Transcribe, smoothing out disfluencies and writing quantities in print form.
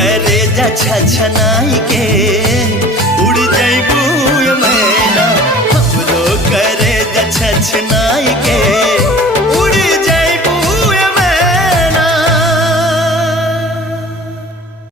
करे जा छछनाई के उड़ जइबू मैना हमरो करे जा छछनाई के